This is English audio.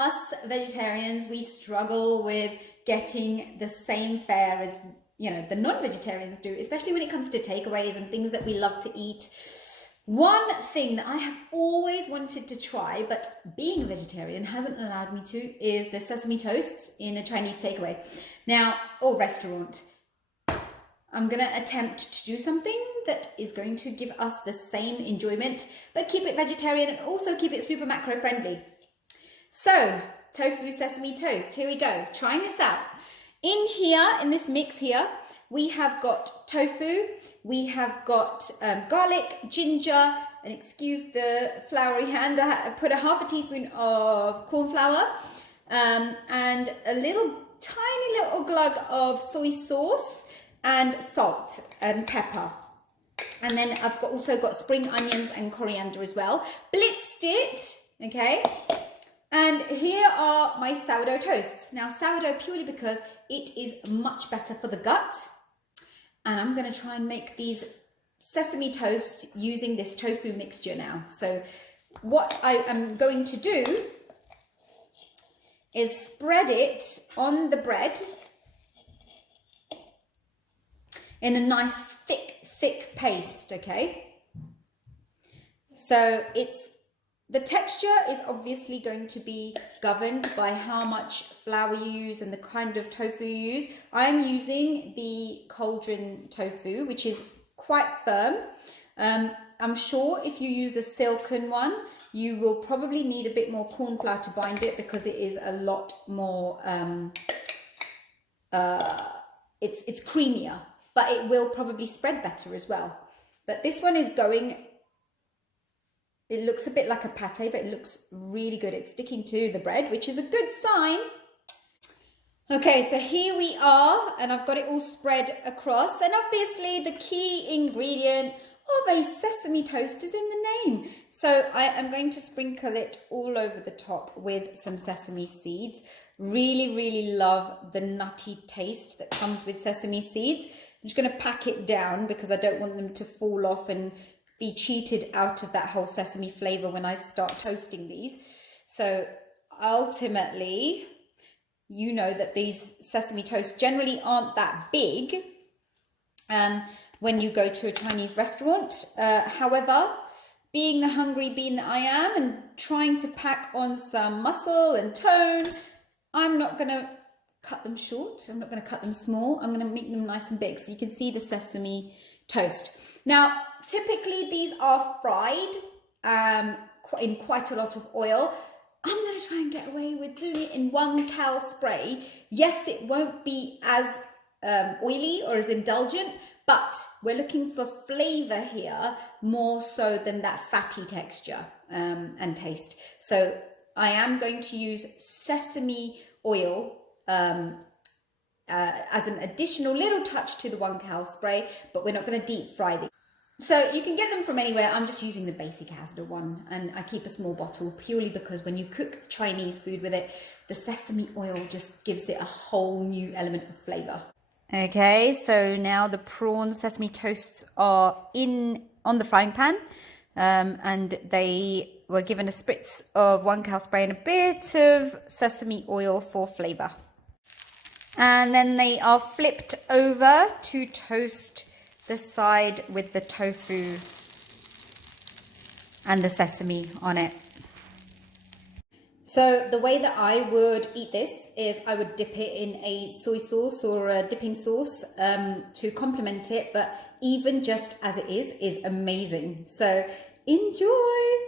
us vegetarians, we struggle with getting the same fare as, you know, the non-vegetarians do, especially when it comes to takeaways and things that we love to eat. One thing that I have always wanted to try, but being a vegetarian hasn't allowed me to, is the sesame toasts in a Chinese takeaway. Now, or restaurant. I'm going to attempt to do something that is going to give us the same enjoyment, but keep it vegetarian and also keep it super macro friendly. So, tofu sesame toast, here we go, trying this out. In here, in this mix here, we have got tofu, we have got garlic, ginger, and excuse the floury hand, I put a half a teaspoon of corn flour, and a tiny little glug of soy sauce, and salt and pepper. And then I've also got spring onions and coriander as well. Blitzed it, okay? And here are my sourdough toasts. Now, sourdough purely because it is much better for the gut. And I'm going to try and make these sesame toasts using this tofu mixture now. So what I am going to do is spread it on the bread in a nice thick paste, okay? So the texture is obviously going to be governed by how much flour you use and the kind of tofu you use. I'm using the cauldron tofu, which is quite firm. I'm sure if you use the silken one, you will probably need a bit more corn flour to bind it because it is a lot more, it's creamier, but it will probably spread better as well. But this one is going, it looks a bit like a pate, but it looks really good. It's sticking to the bread, which is a good sign. Okay, so here we are, and I've got it all spread across. And obviously the key ingredient of a sesame toast is in the name. So I am going to sprinkle it all over the top with some sesame seeds. Really, really love the nutty taste that comes with sesame seeds. I'm just going to pack it down because I don't want them to fall off and be cheated out of that whole sesame flavor when I start toasting these. So ultimately, you know that these sesame toasts generally aren't that big when you go to a Chinese restaurant. However, being the hungry bean that I am and trying to pack on some muscle and tone, I'm not going to cut them short. I'm not going to cut them small. I'm going to make them nice and big so you can see the sesame toast. Now, typically these are fried in quite a lot of oil. I'm going to try and get away with doing it in 1 cal spray. Yes, it won't be as oily or as indulgent, but we're looking for flavor here more so than that fatty texture and taste. So I am going to use sesame oil as an additional little touch to the 1 cal spray, but we're not going to deep fry these. So you can get them from anywhere. I'm just using the basic Asda one, and I keep a small bottle purely because when you cook Chinese food with it, the sesame oil just gives it a whole new element of flavor. Okay, so now the prawn sesame toasts are on the frying pan, and they were given a spritz of 1 cal spray and a bit of sesame oil for flavor. And then they are flipped over to toast the side with the tofu and the sesame on it. So the way that I would eat this is I would dip it in a soy sauce or a dipping sauce to complement it, but even just as it is amazing. So enjoy!